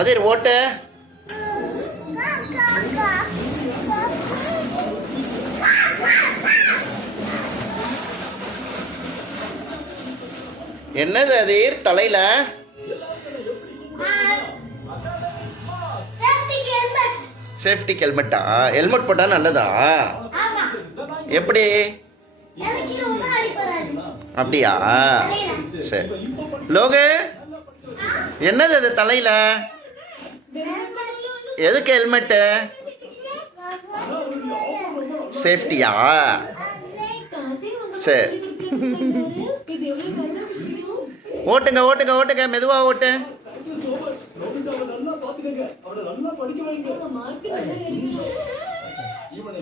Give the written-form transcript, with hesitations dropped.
அதே ஓட்ட என்னது அது தலையில சேஃப்டிக்கு ஹெல்மெட்டா? ஹெல்மெட் போட்டா நல்லதா? எப்படி? அப்படியா? சரி. லோகு என்னது அது தலையில? எதுக்கு ஹெல்மெட்டு? சேஃப்டியா? சரி. ஓட்டுங்க ஓட்டுங்க ஓட்டுங்க, மெதுவா ஓட்டு. இவனை